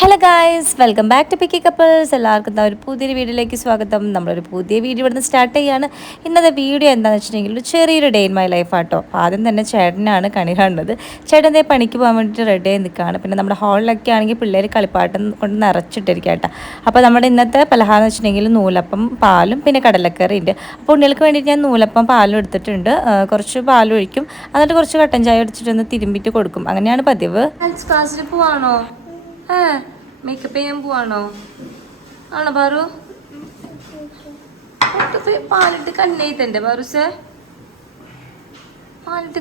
Hello guys welcome back to picky couples എല്ലാവർക്കും ഒരു പുതിയൊരു വീഡിയോയിലേക്ക് സ്വാഗതം. നമ്മളൊരു പുതിയ വീഡിയോ ഇവിടുന്ന് സ്റ്റാർട്ട് ചെയ്യാണ്. ഇന്നത്തെ വീഡിയോ എന്താണെന്ന് വെച്ചിട്ടുണ്ടെങ്കിൽ ഒരു ചെറിയൊരു ഡേ ഇൻ മൈ ലൈഫ് ആട്ടോ. അപ്പോൾ ആദ്യം തന്നെ ചേട്ടനാണ് കണി കാണുന്നത്. ചേട്ടൻ ദേ പണിക്ക് പോകാൻ വേണ്ടിയിട്ട് റെഡി ആയി നിൽക്കുകയാണ് പിന്നെ നമ്മുടെ ഹാളിലൊക്കെ ആണെങ്കിൽ പിള്ളേർ കളിപ്പാട്ടം കൊണ്ട് നിറച്ചിട്ടിരിക്കുക കേട്ടോ അപ്പോൾ നമ്മുടെ ഇന്നത്തെ പലഹാരം എന്ന് വെച്ചിട്ടുണ്ടെങ്കിൽ നൂലപ്പം പാലും പിന്നെ കടലക്കറി ഉണ്ട് അപ്പോൾ ഉണ്ണികൾക്ക് വേണ്ടിയിട്ട് ഞാൻ നൂലപ്പം പാലും എടുത്തിട്ടുണ്ട്. കുറച്ച് പാലും ഒഴിക്കും. എന്നിട്ട് കുറച്ച് കട്ടൻ ചായ അടിച്ചിട്ടൊന്ന് തിരുമ്പിട്ട് കൊടുക്കും. അങ്ങനെയാണ് പതിവ്. ക്ലാസ്സിൽ പോവാണോ? ഏ മേക്കപ്പ് ചെയ്യാൻ പോവാണോ? ആണോ പാറു പാലിട്ട് കണ്ണെയ്ത്തണ്ടേ പാറുസേ പാലിട്ട്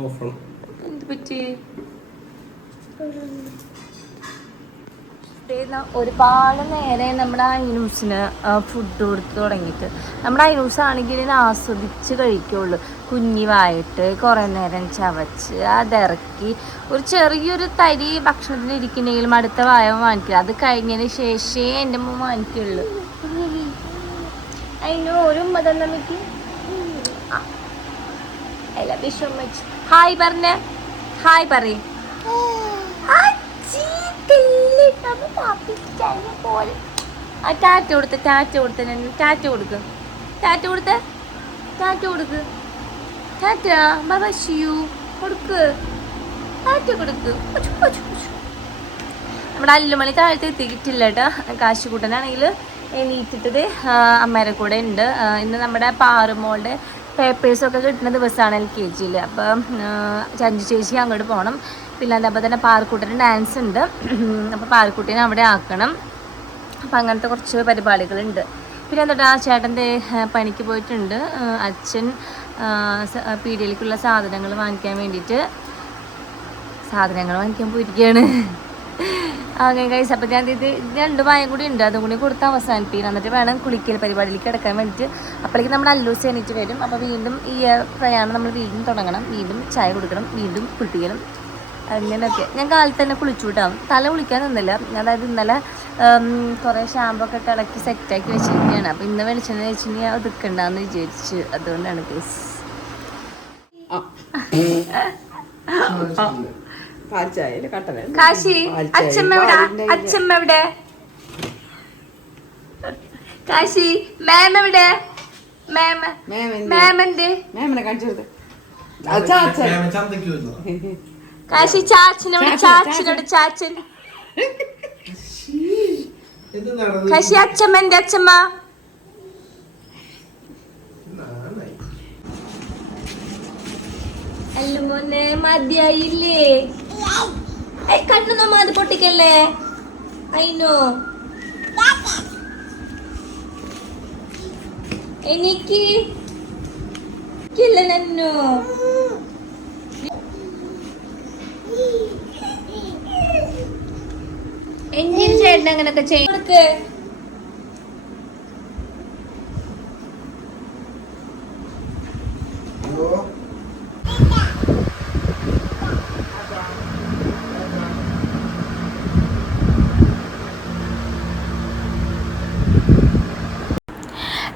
ഓഫണം എന്ത് പറ്റി ഒരുപാട് നേരെ നമ്മുടെ ഐനൂസിന് ഫുഡ് കൊടുത്ത് തുടങ്ങിയിട്ട്. നമ്മുടെ ഐനൂസ് ആണെങ്കിൽ ഇതിനെ ആസ്വദിച്ച് കഴിക്കുള്ളൂ. കുഞ്ഞിവായിട്ട് കുറേ നേരം ചവച്ച് അതിറക്കി ഒരു ചെറിയൊരു തരി ഭക്ഷണത്തിൽ ഇരിക്കുന്നെങ്കിലും അടുത്ത വായ വാങ്ങിക്കില്ല. അത് കഴിഞ്ഞതിന് ശേഷമേ എന്റെ അമ്മ വാങ്ങിക്കുള്ളൂ. അതിന് ഒരു ഉമ്മ I love you so much hi പറഞ്ഞേ. ഹായ് പറയ്. ആ ടാറ്റ കൊടുത്ത് ടാറ്റ കൊടുത്ത് ടാറ്റ കൊടുക്ക്. ടാറ്റ കൊടുത്ത് ടാറ്റ കൊടുക്ക്. ടാറ്റ ബബിയു കൊടുക്ക്. ടാറ്റ കൊടുക്ക്. നമ്മുടെ അല്ലുമണി താഴത്തെ എത്തിയിട്ടില്ല കേട്ടോ. കാശുകൂട്ടനാണെങ്കിൽ എണീറ്റിട്ടത് അമ്മേരെ കൂടെ ഉണ്ട്. ഇന്ന് നമ്മുടെ പാറുമോളുടെ പേപ്പേഴ്സൊക്കെ കിട്ടുന്ന ദിവസമാണ് എൽ കെ ജിയിൽ അപ്പം ചഞ്ചു ചേച്ചി അങ്ങോട്ട് പോകണം പിന്നെ അതേപോലെ തന്നെ പാറക്കൂട്ടന് ഡാൻസ് ഉണ്ട്. അപ്പോൾ പാറക്കുട്ടീനെ അവിടെ ആക്കണം. അപ്പം അങ്ങനത്തെ കുറച്ച് പരിപാടികളുണ്ട്. പിന്നെ എന്നിട്ട് ആ ചേട്ടന്റെ പണിക്ക് പോയിട്ടുണ്ട്. അച്ഛൻ പീടിയിലേക്കുള്ള സാധനങ്ങൾ വാങ്ങിക്കാൻ വേണ്ടിയിട്ട് സാധനങ്ങൾ വാങ്ങിക്കാൻ പോയിരിക്കുകയാണ്. അങ്ങനെ കഴിച്ച് അപ്പം ഞാൻ ഇത് രണ്ട് വായം കൂടി ഉണ്ട്. അതും കൂടി കൊടുത്ത് അവസാനിപ്പിക്കണം. എന്നിട്ട് വേണം കുളിക്കൽ പരിപാടിയിലേക്ക് കിടക്കാൻ വേണ്ടിയിട്ട്. അപ്പോഴേക്കും നമ്മുടെ അല്ലൂസ് എണീറ്റ് വരും. അപ്പോൾ വീണ്ടും ഈ പ്രയാണം നമ്മൾ വീണ്ടും തുടങ്ങണം. വീണ്ടും ചായ കൊടുക്കണം. വീണ്ടും കുളിപ്പിക്കണം. അങ്ങനെയൊക്കെ. ഞാൻ കാലത്ത് തന്നെ കുളിച്ചു വിട്ടാം തല കുളിക്കാൻ നിന്നില്ല. അതായത് ഇന്നലെ കുറേ ഷാമ്പൊക്കെ ഇളക്കി സെറ്റാക്കി വെച്ചിരിക്കുകയാണ്. അപ്പോൾ ഇന്ന് വെളിച്ചെണ്ണ വെച്ചിട്ടുണ്ടെങ്കിൽ ഒതുക്കണ്ടെന്ന് വിചാരിച്ച് അതുകൊണ്ടാണ് കേസ് കട്ടന കാശി അച്ഛമ്മ എവിടെ? അച്ഛമ്മ എവിടെ? കാശി മാം എവിടെ? മാം കാശി ചാച്ചനോട് ചാച്ചനോട് ചാച്ചൻ കാശി അച്ഛമ്മ എന്റെ അച്ഛമ്മ. അല്ല മോനെ മതിയായില്ലേ? കണ്ണു നമ്മ അത് പൊട്ടിക്കല്ലേ? അയിനോ എനിക്ക് നന്നു. എന്തിനു ചേട്ടൻ അങ്ങനൊക്കെ ചെയ്യും.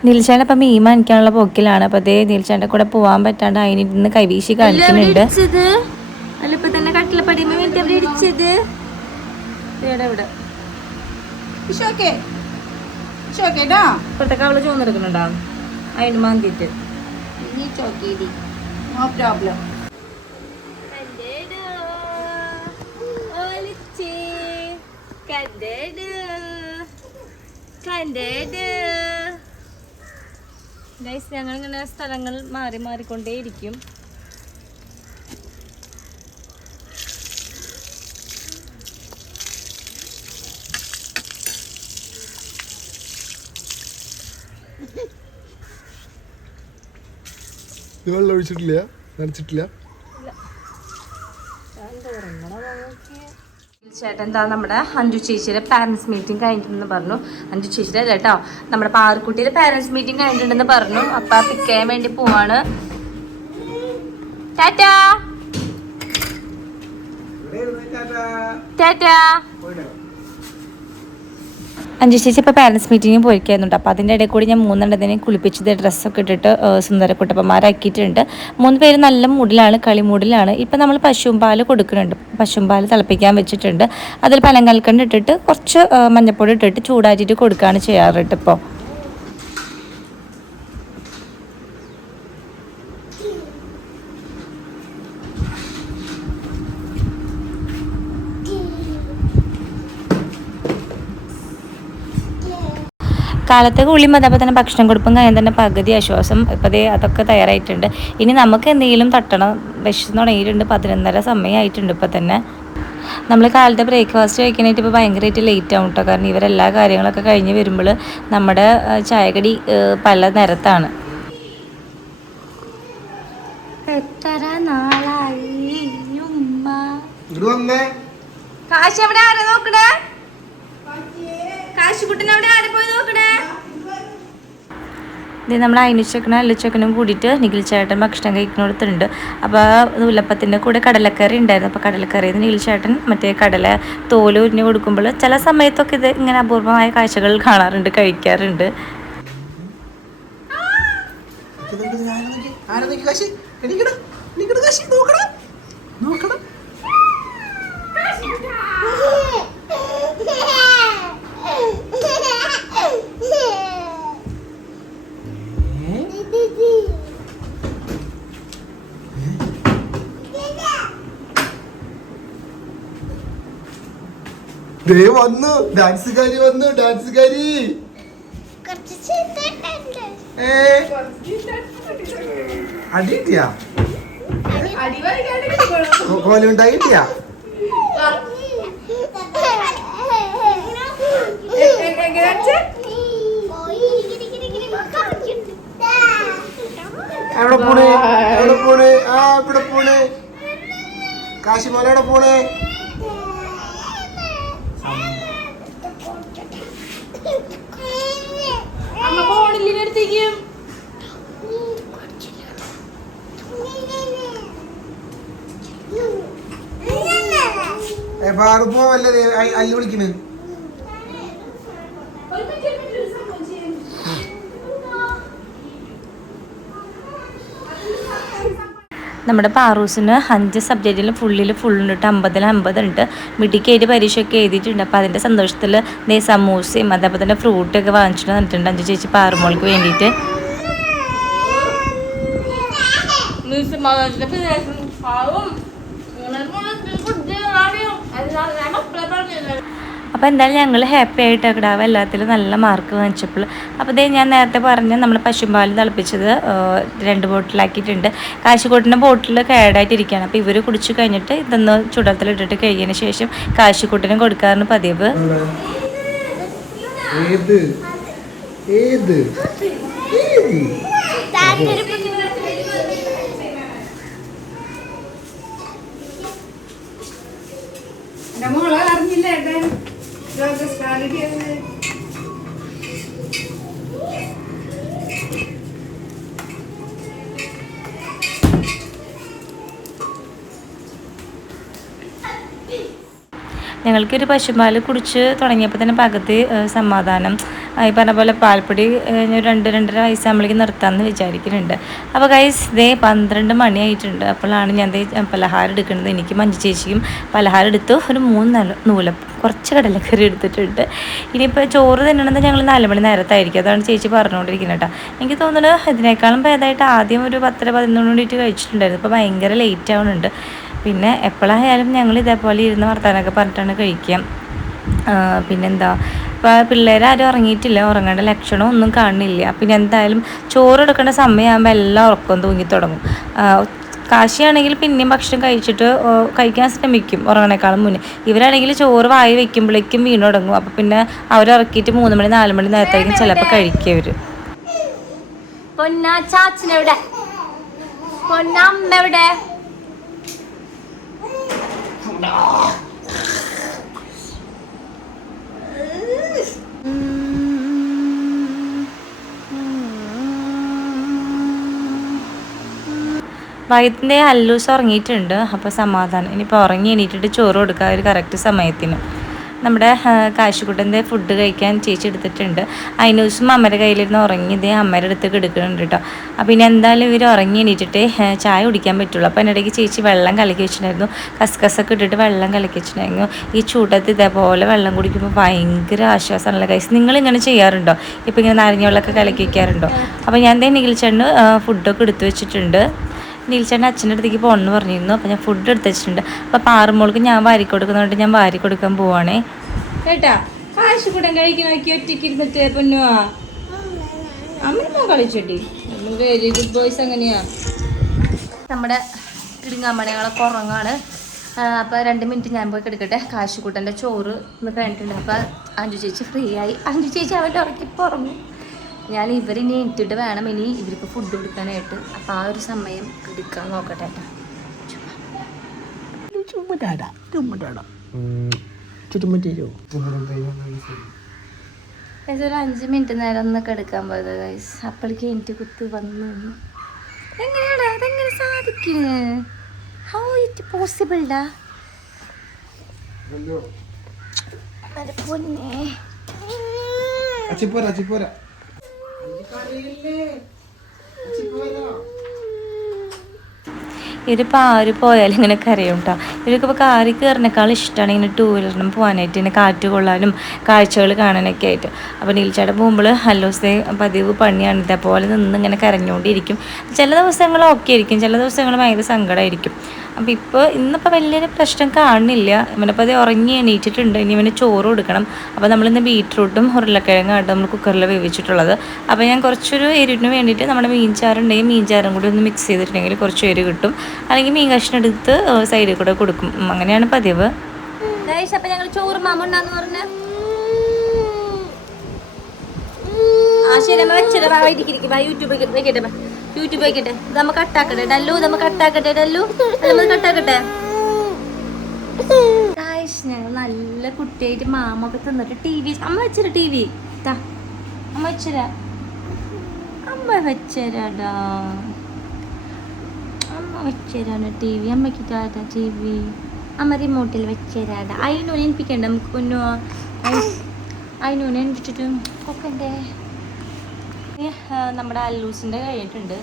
നീൽച്ചാണ്ട് അപ്പം മീൻ വാങ്ങിക്കാനുള്ള പോക്കിലാണ്. അപ്പോൾ അതേ നീൽച്ചാന്റെ കൂടെ പോകാൻ പറ്റാണ്ട് അതിനിരുന്ന് കൈവീശി കാണിക്കുന്നുണ്ട്. തന്നെ കട്ടിലപ്പടിയുമ്പോ ഇടിച്ചത്? ഇപ്പോഴത്തെ അതിന് നീ ചോക്കേടി നോ പ്രോബ്ലം ഗൈസ് ഞങ്ങളിങ്ങനെ സ്ഥലങ്ങൾ മാറി മാറിക്കൊണ്ടേയിരിക്കും. വെള്ളം ഒഴിച്ചിട്ടില്ല നനച്ചിട്ടില്ല. ചേട്ടൻ എന്താ നമ്മുടെ അഞ്ചു ചേച്ചിയുടെ പാരൻസ് മീറ്റിംഗ് കഴിഞ്ഞിട്ടുണ്ടെന്ന് പറഞ്ഞു. അഞ്ചു ചേച്ചിയുടെ അല്ല കേട്ടോ നമ്മുടെ പാറക്കുട്ടിയുടെ പാരൻസ് മീറ്റിംഗ് കഴിഞ്ഞിട്ടുണ്ടെന്ന് പറഞ്ഞു. അപ്പ പിക്ക് ചെയ്യാൻ വേണ്ടി പോവാണ്. ടാറ്റാ! ടാറ്റാ. അഞ്ചു ചേച്ചി ഇപ്പോൾ പാരൻസ് മീറ്റിംഗ് പോയിരിക്കുന്നുണ്ട് അപ്പോൾ അതിന്റെ ഇടയിൽ കൂടി ഞാൻ മൂന്നെണ്ണത്തിനെ കുളിപ്പിച്ചത് ഡ്രസ്സൊക്കെ ഇട്ടിട്ട് സുന്ദരക്കുട്ടപ്പന്മാരാക്കിയിട്ടുണ്ട്. മൂന്ന് പേര് നല്ല മൂടിലാണ് കളി മൂടിലാണ്. ഇപ്പോൾ നമ്മൾ പശുവും പാൽ കൊടുക്കുന്നുണ്ട്. പശുവും പാൽ തിളപ്പിക്കാൻ വെച്ചിട്ടുണ്ട്. അതിൽ പനങ്കൽക്കണ്ട് ഇട്ടിട്ട് കുറച്ച് മഞ്ഞപ്പൊടി ഇട്ടിട്ട് ചൂടാറ്റിയിട്ട് കൊടുക്കുകയാണ് ചെയ്യാറ് കേട്ടോ ഇപ്പോൾ കാലത്തെ ഉള്ളി അതേപോലെ തന്നെ ഭക്ഷണം കൊടുപ്പും കാര്യം തന്നെ പകുതി ആശ്വാസം ഇപ്പം ദേ അതൊക്കെ തയ്യാറായിട്ടുണ്ട്. ഇനി നമുക്ക് എന്തെങ്കിലും തട്ടണം വിശന്ന് തുടങ്ങിയിട്ടുണ്ട് പതിനൊന്നര സമയമായിട്ടുണ്ട് ഇപ്പം തന്നെ. നമ്മൾ കാലത്തെ ബ്രേക്ക്ഫാസ്റ്റ് കഴിക്കാനായിട്ട് ഇപ്പോൾ ഭയങ്കരമായിട്ട് ലേറ്റ് ആവും കേട്ടോ കാരണം ഇവരെല്ലാ കാര്യങ്ങളൊക്കെ കഴിഞ്ഞ് വരുമ്പോൾ നമ്മുടെ ചായകടി പല നിരത്താണ്. എത്ര നാളായി കാശ് എവിടെ ആരെ നോക്കണേ? കാശുകുട്ടൻ എവിടെ ആരെ പോയി ഇത് നമ്മൾ അയിനിച്ചക്കനും അല്ലിച്ചക്കനും കൂടിയിട്ട് നിഖിൽ ചേട്ടൻ ഭക്ഷണം കൊടുത്തിട്ടുണ്ട് അപ്പോൾ നൂലപ്പത്തിന്റെ കൂടെ കടലക്കറി ഉണ്ടായിരുന്നു. അപ്പോൾ കടലക്കറി നിഖിൽ ചേട്ടൻ മറ്റേ കടല തോൽ ഉരിഞ്ഞ് കൊടുക്കുമ്പോൾ ചില സമയത്തൊക്കെ ഇത് ഇങ്ങനെ അപൂർവമായ കാഴ്ചകൾ കാണാറുണ്ട് കഴിക്കാറുണ്ട്. ആരാ കാശി? കാശി നോക്കടാ. നോക്കടാ. ദേ വന്നു ഡാൻസുകാരി വന്നു ഡാൻസുകാരി. ഏ? അടി കിട്ടിയാ കോലുണ്ടായി കിട്ടിയാ എവിടെ പോണ്? എവിടെ പോണ്? ആ ഇവിടെ പോണ്. കാശിമോല എവിടെ പോണ് പോവല്ലേ അല്ലു വിളിക്കണ്. നമ്മുടെ പാറൂസിന് അഞ്ച് സബ്ജക്റ്റിൽ ഫുള്ളിൽ ഫുള്ളുണ്ട് അമ്പതിൽ അമ്പതുണ്ട്. മെഡിക്കേറ്റ് പരീക്ഷയൊക്കെ എഴുതിയിട്ടുണ്ട്. അപ്പോൾ അതിന്റെ സന്തോഷത്തിൽ ദേ സമൂസയും അതേപോലെ തന്നെ ഫ്രൂട്ടൊക്കെ വാങ്ങിച്ചിട്ട് വന്നിട്ടുണ്ട്. അഞ്ച് ചേച്ചി പാറുമോൾക്ക് വേണ്ടിയിട്ട്. അപ്പോൾ എന്തായാലും ഞങ്ങൾ ഹാപ്പി ആയിട്ട് കിടാവ് എല്ലാത്തിലും നല്ല മാർക്ക് വാങ്ങിച്ചപ്പോൾ. അപ്പോൾ ഇതേ ഞാൻ നേരത്തെ പറഞ്ഞ നമ്മൾ പശുമ്പാൽ തിളപ്പിച്ചത് രണ്ട് ബോട്ടിലാക്കിയിട്ടുണ്ട് കാശിക്കൂട്ടിന്റെ ബോട്ടിൽ കേടായിട്ടിരിക്കുകയാണ്. അപ്പോൾ ഇവർ കുടിച്ചു കഴിഞ്ഞിട്ട് ഇതൊന്ന് ചുടത്തിലിട്ടിട്ട് കഴിയതിന് ശേഷം കാശിക്കൂട്ടിന് കൊടുക്കാറുണ്ട് പതിവ്. ഏത്? ഏത്? ഏത് ഞങ്ങൾക്കൊരു പശുപാൽ കുടിച്ച് തുടങ്ങിയപ്പോൾ തന്നെ പകുതി സമാധാനം. ഈ പറഞ്ഞ പോലെ പാൽപ്പൊടി രണ്ട് രണ്ടര വയസ്സാകുമ്പോഴേക്കും നിർത്താമെന്ന് വിചാരിക്കുന്നുണ്ട് അപ്പോൾ കൈസ് ഇതേ പന്ത്രണ്ട് മണിയായിട്ടുണ്ട്. അപ്പോഴാണ് ഞാൻ പലഹാരം എടുക്കുന്നത്. എനിക്ക് മഞ്ജു ചേച്ചിക്കും പലഹാരം എടുത്തു ഒരു മൂന്ന് നല്ല നൂല കുറച്ച് കടലക്കറി എടുത്തിട്ടുണ്ട്. ഇനിയിപ്പോൾ ചോറ് തിന്നണമെന്ന് ഞങ്ങൾ നാല് മണി നേരത്തായിരിക്കും. അതാണ് ചേച്ചി പറഞ്ഞുകൊണ്ടിരിക്കുന്നത് കേട്ടോ. എനിക്ക് തോന്നുന്നു ഇതിനേക്കാളും ഭേദമായിട്ട് ആദ്യം ഒരു പത്തര പതിനൊന്ന് മണിയിട്ട് കഴിച്ചിട്ടുണ്ടായിരുന്നു. ഇപ്പോൾ ഭയങ്കര ലേറ്റ് ആവുന്നുണ്ട് പിന്നെ എപ്പോഴായാലും ഞങ്ങൾ ഇതേപോലെ ഇരുന്ന് വർത്താനൊക്കെ പറഞ്ഞിട്ടാണ് കഴിക്കാം പിന്നെന്താ? ഇപ്പോൾ പിള്ളേരാരും ഉറങ്ങിയിട്ടില്ല. ഉറങ്ങേണ്ട ലക്ഷണം ഒന്നും കാണുന്നില്ല പിന്നെ എന്തായാലും ചോറ് എടുക്കേണ്ട സമയമാകുമ്പോൾ എല്ലാം ഉറക്കം തൂങ്ങി തുടങ്ങും. കാശിയാണെങ്കിൽ പിന്നെയും ഭക്ഷണം കഴിച്ചിട്ട് കഴിക്കാൻ ശ്രമിക്കും ഉറങ്ങണേക്കാളും മുന്നേ. ഇവരാണെങ്കിൽ ചോറ് വായി വെക്കുമ്പോഴേക്കും വീണ് തുടങ്ങും. അപ്പോൾ പിന്നെ അവർ അവരിറക്കിയിട്ട് മൂന്ന് മണി നാല് മണി നേരത്തേക്കും ചിലപ്പോൾ കഴിക്കുക അവർ പൊന്നാ ചാച്ചനെവിടെ പൊന്നമ്മ എവിടെ? വൈദ്യന്റെ അല്ലൂസ് ഉറങ്ങിയിട്ടുണ്ട്. അപ്പോൾ സമാധാനം. ഇനിയിപ്പോൾ ഉറങ്ങി എണീറ്റിട്ട് ചോറ് കൊടുക്കുക ഒരു കറക്റ്റ് സമയത്തിന്. നമ്മുടെ കാശുകുട്ടന്റെ ഫുഡ് കഴിക്കാൻ ചേച്ചി എടുത്തിട്ടുണ്ട്. അതിന് ദിവസം അമ്മയുടെ കയ്യിലിരുന്ന് ഉറങ്ങി ഇതേ അമ്മയുടെ അടുത്ത് കിടക്കുന്നുണ്ട് കേട്ടോ അപ്പോൾ ഇനി എന്തായാലും ഇവർ ഉറങ്ങി എണീറ്റിട്ട് ചായ കുടിക്കാൻ പറ്റുള്ളൂ. അപ്പോൾ അതിനിടയ്ക്ക് ചേച്ചി വെള്ളം കലക്കി വെച്ചിട്ടുണ്ടായിരുന്നു. കസ്കസൊക്കെ ഇട്ടിട്ട് വെള്ളം കലക്കി വെച്ചിട്ടുണ്ടായിരുന്നു. ഈ ചൂട്ടത്ത് ഇതേപോലെ വെള്ളം കുടിക്കുമ്പോൾ ഭയങ്കര ആശ്വാസമാണല്ലോ കൈസ് നിങ്ങളിങ്ങനെ ചെയ്യാറുണ്ടോ? ഇപ്പോൾ ഇങ്ങനെ നാരങ്ങ വെള്ളമൊക്കെ കലക്കി വയ്ക്കാറുണ്ടോ അപ്പോൾ ഞാൻ ദേ ചേട്ടന് ഫുഡൊക്കെ എടുത്തു വെച്ചിട്ടുണ്ട്. നീൽച്ചേട്ടൻ അച്ഛന്റെ അടുത്തേക്ക് പോകണമെന്ന് പറഞ്ഞിരുന്നു. അപ്പോൾ ഞാൻ ഫുഡ് എടുത്ത് വെച്ചിട്ടുണ്ട്. അപ്പോൾ പാറുമോൾക്ക് ഞാൻ വാരി കൊടുക്കുന്നതുകൊണ്ട് ഞാൻ വാരി കൊടുക്കാൻ പോവാണേ. കേട്ടാ കാശ് കൂടെ കഴിക്കണോക്കി ഒറ്റയ്ക്ക് ഇരുന്നിട്ട് പൊന്നുവാ അമ്മ കളിച്ചോട്ടി ഗുഡ് ബോയ്സ് അങ്ങനെയാ. നമ്മുടെ കിടുങ്ങാമണികളൊക്കെ ഉറങ്ങാണ്. അപ്പോൾ രണ്ട് മിനിറ്റ് ഞാൻ പോയി കിടക്കട്ടെ. കാശുകൂട്ടന്റെ ചോറ് ഇന്ന് കഴിഞ്ഞിട്ടുണ്ട്. അപ്പോൾ അഞ്ചു ചേച്ചി ഫ്രീ ആയി. അഞ്ചു ചേച്ചി അവന്റെ ഉറക്കി ഉറങ്ങും. ഞാൻ ഇവരിനി ഇട്ടിട്ട് വേണം ഇനി ഇവർക്ക് ഫുഡ് കൊടുക്കാനായിട്ട്. അപ്പോൾ ആ ഒരു സമയം എടുക്കാൻ നോക്കട്ടെ ഒരു അഞ്ച് മിനിറ്റ് നേരം ഒന്ന് എടുക്കാൻ പോയത് ഗൈസ് അപ്പോഴേക്ക് എനിക്ക് കുത്ത് വന്നു. എങ്ങനെയാണ് എങ്ങനെയാടാ അതെങ്ങനെ സാധിക്കും ഹൗ ഇറ്റ് പോസിബിൾ ഡാ പൊന്നേ. അച്ചിപ്പോര അച്ചിപ്പോര ഇതിപ്പോൾ ആര് പോയാലും ഇങ്ങനെ കരയും കേട്ടോ ഇവർക്ക് ഇപ്പോൾ കാറിൽ കയറിനേക്കാൾ ഇഷ്ടമാണ് ഇങ്ങനെ ടൂ വീലറിനും പോകാനായിട്ട് ഇങ്ങനെ കാറ്റ് കൊള്ളാനും കാഴ്ചകൾ കാണാനൊക്കെ ആയിട്ട്. അപ്പോൾ നീൽച്ചാട പോകുമ്പോൾ ഹല്ലോസേ പതിവ് പണിയാണ്. ഇതേപോലെ നിന്ന് ഇങ്ങനെ കരഞ്ഞുകൊണ്ടിരിക്കും ചില ദിവസങ്ങൾ ഓക്കെ ആയിരിക്കും. ചില ദിവസങ്ങൾ ഭയങ്കര സങ്കടമായിരിക്കും അപ്പോൾ ഇപ്പോൾ ഇന്നിപ്പോൾ വലിയൊരു പ്രശ്നം കാണുന്നില്ല. ഇവനിപ്പോൾ അത് ഉറങ്ങി എണീറ്റിട്ടുണ്ട്. ഇനി ഇവന് ചോറ് കൊടുക്കണം. അപ്പോൾ നമ്മളിന്ന് ബീട്രൂട്ടും ആയിട്ട് നമ്മൾ കുക്കറിൽ വേവിച്ചിട്ടുള്ളത്. അപ്പോൾ ഞാൻ കുറച്ചൊരു എരിവിന് വേണ്ടിയിട്ട് നമ്മുടെ മീൻചാറുണ്ടെങ്കിൽ മീൻചാറും മീൻ ചാറും കൂടി ഒന്ന് മിക്സ് ചെയ്തിട്ടുണ്ടെങ്കിൽ കുറച്ച് എരിവ് കിട്ടും. അല്ലെങ്കിൽ മീൻ കഷ്ണം എടുത്ത് സൈഡിൽ കൂടെ കൊടുക്കും. അങ്ങനെയാണ് പതിവ്. അപ്പോൾ ഞങ്ങൾ ചോറ് പറഞ്ഞ? ആ ശരി വാ വെക്കട്ടെ വാ. യൂട്യൂബ് ആക്കട്ടെ നമ്മ കട്ടാക്കട്ടെ ഡല്ലു നമ്മ കട്ടാക്കട്ടെ ഡല്ലു ഇത് നമ്മ കട്ടാക്കട്ടെ ഞങ്ങൾ നല്ല കുട്ടിയായിട്ട് മാമൊക്കെ തിന്നിട്ട് ടി വി അമ്മ വെച്ചിട്ട് ടി വി അമ്മ വെച്ചരാ. അമ്മ വെച്ചരാടാ. അമ്മ വെച്ചരാണ് ടി വി അമ്മയ്ക്ക് ടാറ്റാ ടി വി അമ്മ റിമോട്ടിൽ വെച്ചരാടാ. അതിനോനെ എനിപ്പിക്കണ്ട നമുക്ക് പൊന്നോ അതിനോനെ എനിപ്പിച്ചിട്ട് കൊക്കണ്ടേ? നമ്മുടെ അല്ലൂസിന്റെ കഴിഞ്ഞിട്ടുണ്ട്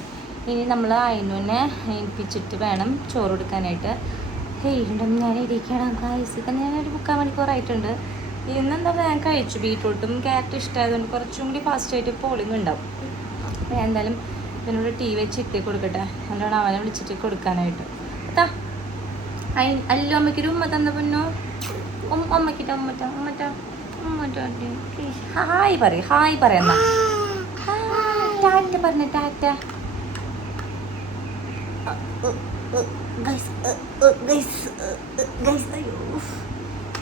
ഇനി നമ്മൾ അതിനെ ഏൽപ്പിച്ചിട്ട് വേണം ചോറ് കൊടുക്കാനായിട്ട്. ഹേയ് ഉണ്ടെന്ന് ഞാൻ ഇരിക്കണം കായ്സ് ഇപ്പം ഞാനൊരു മുക്കാൽ മണിക്കൂറായിട്ടുണ്ട് ഇന്നെന്താ ഞാൻ കഴിച്ചു. ബീട്രൂട്ടും ക്യാരറ്റും ഇഷ്ടമായതുകൊണ്ട് കുറച്ചും കൂടി ഫാസ്റ്റായിട്ട് പോളിംഗ് ഉണ്ടാവും. അപ്പോൾ ഞാൻ എന്തായാലും ഇതിനോട് ടീ വെച്ച് എത്തി കൊടുക്കട്ടെ. നല്ലോണം അവനെ വിളിച്ചിട്ട് കൊടുക്കാനായിട്ട്. എത്താ അയ് അല്ലോ അമ്മയ്ക്കൊരു ഉമ്മ തന്ന പൊന്നോ? ഉമ്മ ഉമ്മക്കിட்ட ഉമ്മറ്റ ഉമ്മറ്റ ഉമ്മറ്റ ഹായ് പറയും ഹായ് പറയുന്ന ടാറ്റ പറഞ്ഞ ടാറ്റ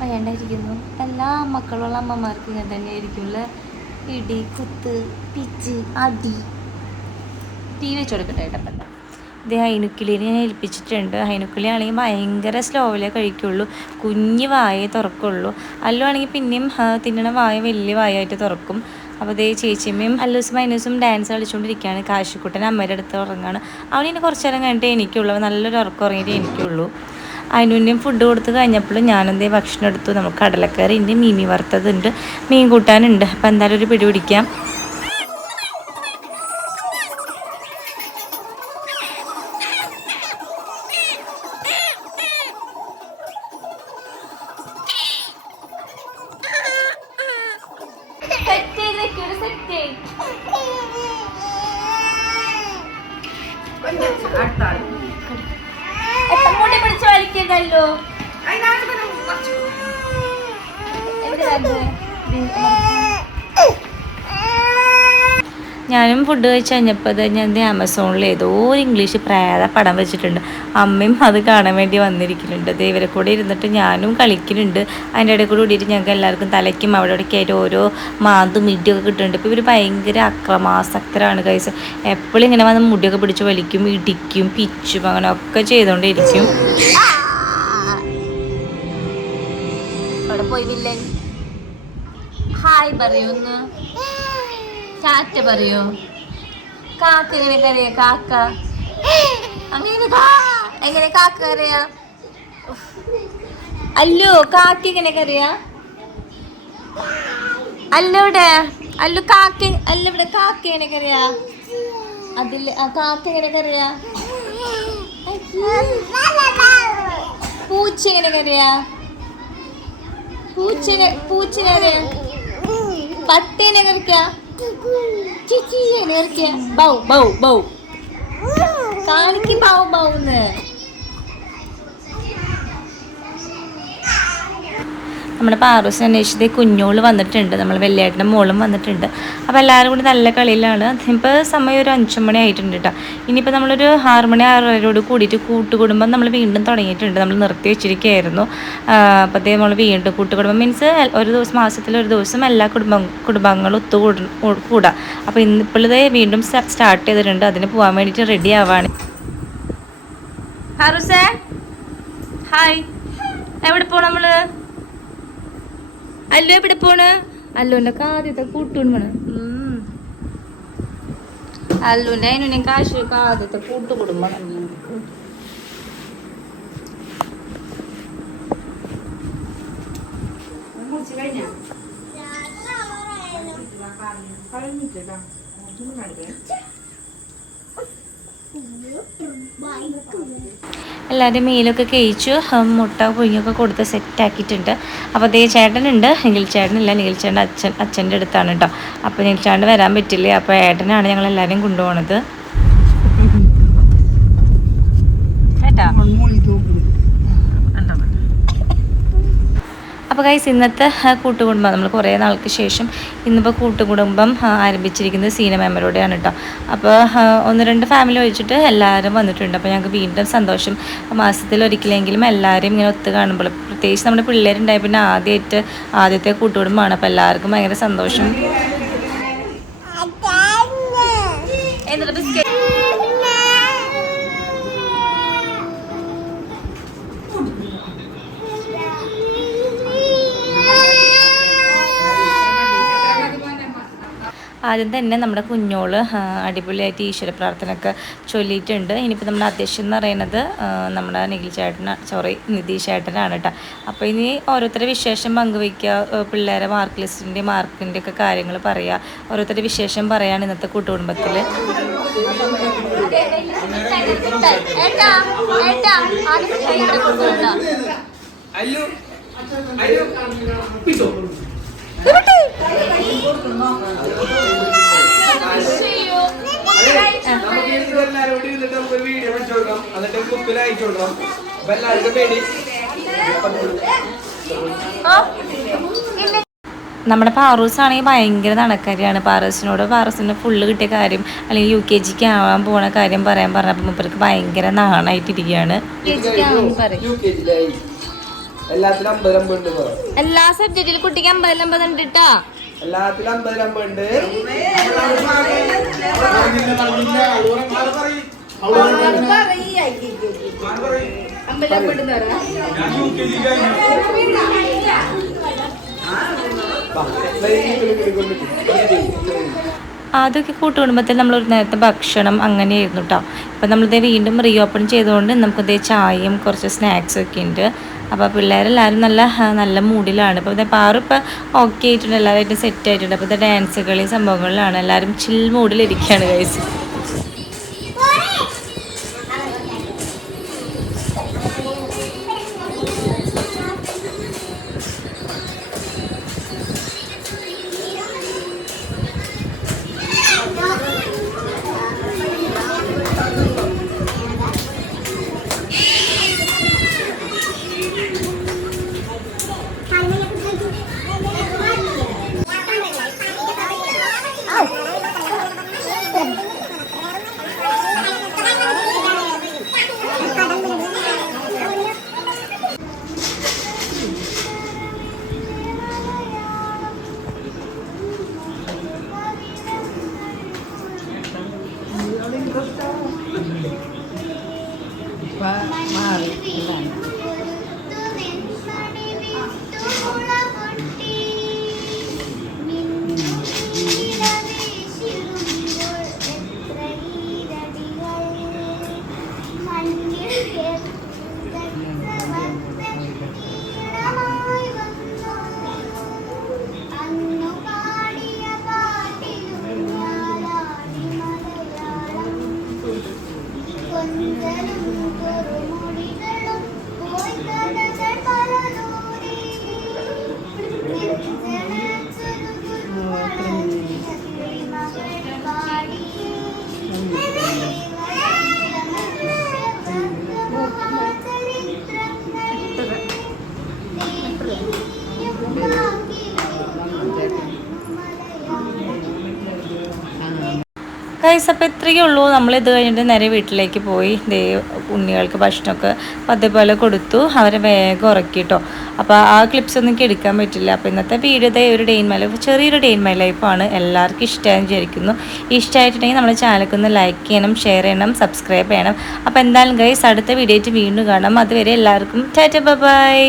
വയ്യാണ്ടായിരിക്കുന്നു എല്ലാ മക്കളുള്ള അമ്മമാർക്ക് ഇങ്ങനെ തന്നെ ആയിരിക്കുമല്ല ഇടി കുത്ത് പിച്ച് അടി. ടി വി വെച്ച് കൊടുക്കട്ടെ ഏട്ടപ്പല്ല ഇത് ഹൈനുക്കിളിനെ ഞാൻ ഏൽപ്പിച്ചിട്ടുണ്ട്. ഹൈനുക്കിളി ആണെങ്കിൽ ഭയങ്കര സ്ലോവിലേ കഴിക്കുള്ളൂ. കുഞ്ഞ് വായേ തുറക്കുള്ളൂ. അല്ലുവാണെങ്കിൽ പിന്നെയും തിന്നണ വായ വലിയ വായായിട്ട് തുറക്കും. അപ്പോൾ ദേ ചേച്ചിയമ്മയും അല്ലൂസും മൈനൂസും ഡാൻസ് കളിച്ചുകൊണ്ടിരിക്കുകയാണ് കാശിക്കുട്ടൻ അമ്മയുടെ അടുത്ത് ഉറങ്ങാണ്. അവനിനി കുറച്ച് നേരം കഴിഞ്ഞിട്ട് എനിക്കുള്ളൂ. അവൻ നല്ലൊരു ഉറക്കം ഉറങ്ങിയിട്ട് എനിക്കുള്ളൂ. അതിനുവേണ്ടിയും ഫുഡ് കൊടുത്ത് കഴിഞ്ഞപ്പോഴും ഞാനെന്തേ ഭക്ഷണം എടുത്തു. നമുക്ക് കടലക്കറി ഉണ്ട് മീമി വറുത്തതുണ്ട് മീൻ കൂട്ടാനുണ്ട്. അപ്പോൾ എന്തായാലും ഒരു പിടി പിടിക്കാം. ഫുഡ് കഴിച്ച് കഴിഞ്ഞപ്പോൾ ഞാൻ ആമസോണിൽ ഏതോ ഒരു ഇംഗ്ലീഷ് പ്രേത പടം വെച്ചിട്ടുണ്ട്. അമ്മയും അത് കാണാൻ വേണ്ടി വന്നിരിക്കുന്നുണ്ട്. ദേ ഇവരെ കൂടെ ഇരുന്നിട്ട് ഞാനും കളിക്കുന്നുണ്ട്. അതിന്റെ ഇടയിൽ കൂടെ കൂടിയിട്ട് ഞങ്ങൾക്ക് എല്ലാവർക്കും തലയ്ക്കും അവിടെ ഇവിടെയൊക്കെ ആയിട്ട് ഓരോ മാന്തും ഇടിയൊക്കെ കിട്ടുന്നുണ്ട്. ഇപ്പോൾ ഇവർ ഭയങ്കര അക്രമാസക്തരാണ് കൈസ് എപ്പോഴും ഇങ്ങനെ വന്ന് മുടിയൊക്കെ പിടിച്ച് വലിക്കും ഇടിക്കും പിച്ചും അങ്ങനെ ഒക്കെ ചെയ്തുകൊണ്ടിരിക്കും അവിടെ പോയി വില്ലൻ ഹായ് പറയൂന്ന് ചാറ്റ പറയോ. കാക്ക എങ്ങനെ കറിയാ കാക്ക. അങ്ങനെ എങ്ങനെ കാക്ക കറിയാ അല്ലു കാക്ക എങ്ങനെ കറിയാ അല്ലവിടെ അല്ലു കാക്ക അല്ല ഇവിടെ കാക്ക എങ്ങനെ കറിയാ അതിൽ ആ കാക്ക എങ്ങനെ കറിയാ പൂച്ച എങ്ങനെ കറിയാ പൂച്ച പൂച്ചനെ കറിയാ പട്ടിനെ കറിക്കാ ചിച്ചിനെ കറിക്കാ ബൗ ബൗ ബൗ. കാണിക്ക് ബൗ ബൗന്ന്. നമ്മുടെ പാറൂസ് അന്വേഷിച്ചത് കുഞ്ഞോൾ വന്നിട്ടുണ്ട്. നമ്മൾ വെള്ളിയാട്ടിന്റെ മോളും വന്നിട്ടുണ്ട്. അപ്പോൾ എല്ലാവരും കൂടി നല്ല കളിയിലാണ്. ഇപ്പോൾ സമയം ഒരു അഞ്ചു മണി ആയിട്ടുണ്ട് കേട്ടോ ഇനിയിപ്പോൾ നമ്മളൊരു ആറ് മണി ആറരയോട് കൂടിയിട്ട് കൂട്ടുകുടുംബം നമ്മൾ വീണ്ടും തുടങ്ങിയിട്ടുണ്ട്. നമ്മൾ നിർത്തി വെച്ചിരിക്കുകയായിരുന്നു. അപ്പോൾ അതേ നമ്മൾ വീണ്ടും കൂട്ടുകുടുംബം. മീൻസ് ഒരു ദിവസം മാസത്തിൽ ഒരു ദിവസം എല്ലാ കുടുംബ കുടുംബാംഗങ്ങളും ഒത്തുകൂട കൂടാം അപ്പോൾ ഇന്നിപ്പോഴത് വീണ്ടും സ്റ്റാർട്ട് ചെയ്തിട്ടുണ്ട്. അതിന് പോകാൻ വേണ്ടിയിട്ട് റെഡി ആവാണ്. ഹായ്. എവിടെ പോണം നമ്മൾ? അല്ലു എവിടെ പോണ് അല്ലോ എന്റെ കൂട്ടുകുടുംബാണ് അല്ലുവിന്റെ അതിനെ കാശ് ആദ്യത്തെ കഴിഞ്ഞാ കഴിഞ്ഞിട്ടാ എല്ലാവരും മീലൊക്കെ കഴിച്ചു മുട്ട പുഴുങ്ങിയൊക്കെ കൊടുത്ത് സെറ്റാക്കിയിട്ടുണ്ട് അപ്പോൾ അതേ ചേട്ടനുണ്ട് നിഖിൽ ചേട്ടനില്ല നിഖിൽ ചേട്ടൻ അച്ഛൻ അച്ഛന്റെ അടുത്താണ് കേട്ടോ. അപ്പോൾ നിഖിൽ ചേട്ടൻ വരാൻ പറ്റില്ല? അപ്പോൾ ഏട്ടനാണ് ഞങ്ങൾ എല്ലാവരും കൊണ്ടുപോകണത് കേട്ടാ അപ്പോൾ കൈസ് ഇന്നത്തെ കൂട്ടുകുടുംബം നമ്മൾ കുറേ നാൾക്ക് ശേഷം ഇന്നിപ്പോൾ കൂട്ടുകുടുംബം ആരംഭിച്ചിരിക്കുന്നത് സീന മെമ്മറോടെയാണ് കേട്ടോ അപ്പോൾ ഒന്ന് രണ്ട് ഫാമിലി ഒഴിച്ചിട്ട് എല്ലാവരും വന്നിട്ടുണ്ട്. അപ്പോൾ ഞങ്ങൾക്ക് വീണ്ടും സന്തോഷം. മാസത്തിൽ ഒരിക്കലെങ്കിലും എല്ലാവരും ഇങ്ങനെ ഒത്തു കാണുമ്പോൾ പ്രത്യേകിച്ച് നമ്മുടെ പിള്ളേരുണ്ടായ പിന്നെ ആദ്യമായിട്ട് ആദ്യത്തെ കൂട്ടുകുടുംബമാണ്. അപ്പോൾ എല്ലാവർക്കും ഭയങ്കര സന്തോഷം. ആദ്യം തന്നെ നമ്മുടെ കുഞ്ഞോൾ അടിപൊളിയായിട്ട് ഈശ്വര പ്രാർത്ഥനയൊക്കെ ചൊല്ലിയിട്ടുണ്ട് ഇനിയിപ്പോൾ നമ്മുടെ അധ്യക്ഷൻ എന്ന് പറയുന്നത് നമ്മുടെ നിഖിൽ ചേട്ടന സോറി നിതീഷ് ചേട്ടനാണ് കേട്ടോ അപ്പോൾ ഇനി ഓരോരുത്തരുടെ വിശേഷം പങ്കുവയ്ക്കുക പിള്ളേരെ മാർക്ക് ലിസ്റ്റിന്റെ മാർക്കിന്റെ ഒക്കെ കാര്യങ്ങൾ പറയുക ഓരോരുത്തരുടെ വിശേഷം പറയുകയാണ് ഇന്നത്തെ കൂട്ടുകുടുംബത്തിൽ അല്ലു അല്ലു പിസോ നമുക്ക് ഇതെല്ലാവരും കൂടി ഇരുന്നിട്ട് നമുക്കൊരു വീഡിയോ അടിച്ചു കൊടുക്കാം എന്നിട്ട് ഗ്രൂപ്പിൽ അയച്ചു കൊടുക്കാം അപ്പൊ എല്ലാവർക്കും വേണ്ടി നമ്മുടെ പാറൂസ് ആണെങ്കിൽ ഭയങ്കര നടക്കാരിയാണ് പാറൂസിനോട് പാറസിന് ഫുള്ള് കിട്ടിയ കാര്യം അല്ലെങ്കിൽ യു കെ ജിക്ക് ആവാൻ പോണ കാര്യം പറയാൻ പറഞ്ഞപ്പോൾ മുപ്പർക്ക് ഭയങ്കര നാണായിട്ടിരിക്കുകയാണ്. എല്ലാ സബ്ജക്റ്റിലും കുട്ടിക്ക് അമ്പത് അമ്പത് ഉണ്ട് കേട്ടോ എല്ലാത്തിലും അമ്പത് ഉണ്ട് അമ്പലം ആദ്യമൊക്കെ കൂട്ടുകുടുംബത്തിൽ നമ്മൾ ഒരു നേരത്തെ ഭക്ഷണം അങ്ങനെയായിരുന്നു കേട്ടോ ഇപ്പം നമ്മളിത് വീണ്ടും റീ ഓപ്പൺ ചെയ്തുകൊണ്ട് നമുക്കിതേ ചായയും കുറച്ച് സ്നാക്സും ഒക്കെ ഉണ്ട് അപ്പോൾ പിള്ളേരെല്ലാവരും നല്ല നല്ല മൂഡിലാണ്. അപ്പോൾ ഇതേ പാറു ഇപ്പോൾ ഓക്കെ ആയിട്ടുണ്ട്. എല്ലാവരായിട്ടും സെറ്റ് ആയിട്ടുണ്ട്. അപ്പോൾ ഇത് ഡാൻസ് കളി സംഭവങ്ങളിലാണ്. എല്ലാവരും ചിൽ മൂഡിലിരിക്കുകയാണ് കഴിച്ച് മാറി ഇതാണ് ഗൈസ് അപ്പോൾ ഇത്രയേ ഉള്ളൂ. നമ്മൾ ഇത് കഴിഞ്ഞിട്ട് നേരെ വീട്ടിലേക്ക് പോയി. ദേ ഉണ്ണികൾക്ക് ഭക്ഷണമൊക്കെ അപ്പോൾ അതേപോലെ കൊടുത്തു. അവരെ വേഗം ഉറക്കി കേട്ടോ അപ്പോൾ ആ ക്ലിപ്സ് ഒന്നും എടുക്കാൻ പറ്റില്ല. അപ്പോൾ ഇന്നത്തെ വീഡിയോ ദേ ഒരു ഡെയിൻ മൈ ലൈഫ് ചെറിയൊരു ഡെയിൻ മൈ ലൈഫാണ് എല്ലാവർക്കും ഇഷ്ടമായി വിചാരിക്കുന്നു. ഇഷ്ടമായിട്ടുണ്ടെങ്കിൽ നമ്മുടെ ചാനലൊക്കെ ഒന്ന് ലൈക്ക് ചെയ്യണം ഷെയർ ചെയ്യണം സബ്സ്ക്രൈബ് ചെയ്യണം. അപ്പോൾ എന്തായാലും ഗൈസ് അടുത്ത വീഡിയോ ആയിട്ട് വീണ്ടും കാണാം. അതുവരെ എല്ലാവർക്കും ടാറ്റ ബൈ